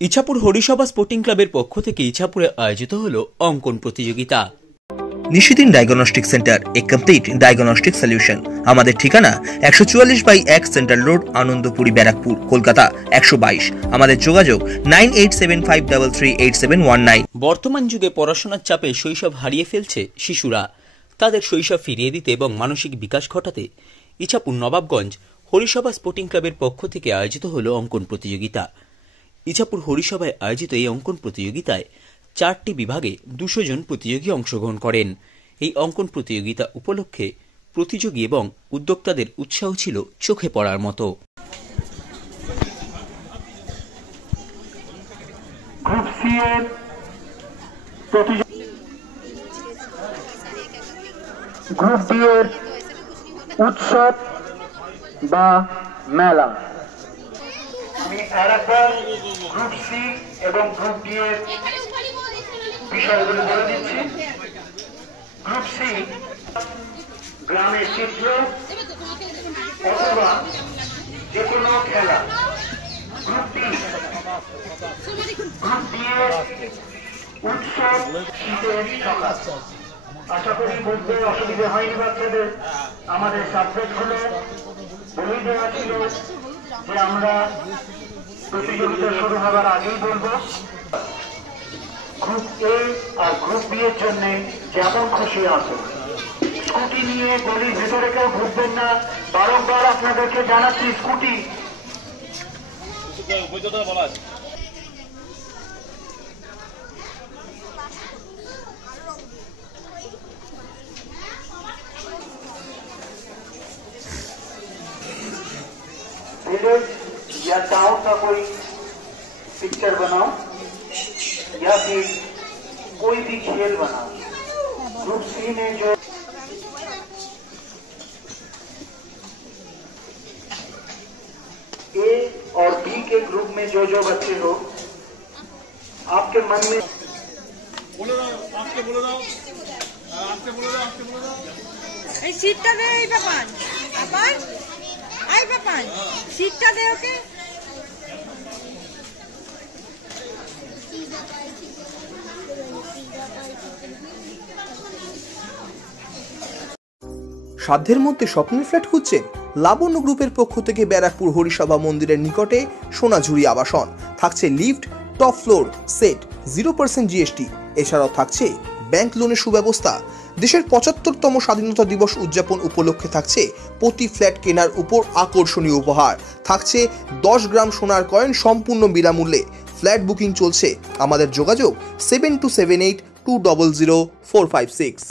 Ichapur Harisabha sporting ক্লাবের পক্ষ থেকে ইছাপুরে আয়োজিত হলো অঙ্কন প্রতিযোগিতা। নিশিদিন ডায়াগনস্টিক সেন্টার, এ কমপ্লিট ডায়াগনস্টিক সলিউশন। আমাদের ঠিকানা 144/1 সেন্ট্রাল রোড, আনন্দপুরি, ব্যারাকপুর, কলকাতা 122। আমাদের যোগাযোগ 9875338719। বর্তমান যুগে পড়াশোনার চাপে শৈশব হারিয়ে ফেলছে শিশুরা। তাদের শৈশব ফিরিয়ে দিতে এবং মানসিক বিকাশ ঘটাতে ইছাপুর নবাবগঞ্জ হরিসভা স্পোর্টিং ক্লাবের পক্ষ থেকে আয়োজিত হলো অঙ্কন প্রতিযোগিতা। ইছাপুর হরিসভায় আয়োজিত এই অঙ্কন প্রতিযোগিতায় 4টি বিভাগে 200 জন প্রতিযোগী অংশগ্রহণ করেন। এই অঙ্কন প্রতিযোগিতা উপলক্ষে প্রতিযোগী এবং উদ্যোক্তাদের উৎসাহ ছিল চোখে পড়ার মতো। গ্রুপ ডি এর উৎসব বা মেলা। আমি আরেকবার গ্রুপ সি এবং গ্রুপ ডি এর বিষয়গুলো বলে দিচ্ছি। গ্রুপ সি গ্রামের চিত্র অথবা যে কোনো খেলা। গ্রুপ ডি এর উৎসব শীতের সকাল। আশা করি বুঝতে অসুবিধা হয়নি বাচ্চাদের। আমাদের সাবজেক্ট হলো বলেই দেওয়া ছিল যে আমরা প্রতিযোগিতা শুরু হওয়ার আগেই বলবো। গ্রুপ এ আর গ্রুপ বি এর জন্য যেমন খুশি আসো। স্কুটি নিয়ে গলির ভেতরে কেউ ঢুকবেন না, বারংবার আপনাদেরকে জানাচ্ছি। স্কুটি विलेज या टाउन का कोई पिक्चर बनाओ या फिर कोई भी खेल बनाओ। ग्रुप सी में जो ए और बी के ग्रुप में जो जो बच्चे हो, आपके मन में बोलो आपके बोलो आपके बोलो এই সিটটা দে। এই বাবান আবার আই বাবান সিটটা দে ওকে। সাধ্যের মধ্যে স্বপ্নের ফ্ল্যাট খুঁজছেন? লাবণ্য গ্রুপের পক্ষ থেকে ব্যারাকপুর হরিসভা মন্দিরের নিকটে সোনাঝুরি আবাসন। থাকছে lift, top floor set, 0% GST। এছাড়াও থাকছে ব্যাংক লোনের সুব্যবস্থা। দেশের 75তম স্বাধীনতা দিবস উদযাপন উপলক্ষে থাকছে প্রতি ফ্ল্যাট কেনার উপর আকর্ষণীয় উপহার। থাকছে 10 গ্রাম সোনার কয়েন সম্পূর্ণ বিনামূল্যে। ফ্ল্যাট বুকিং চলছে। আমাদের যোগাযোগ 7278200456।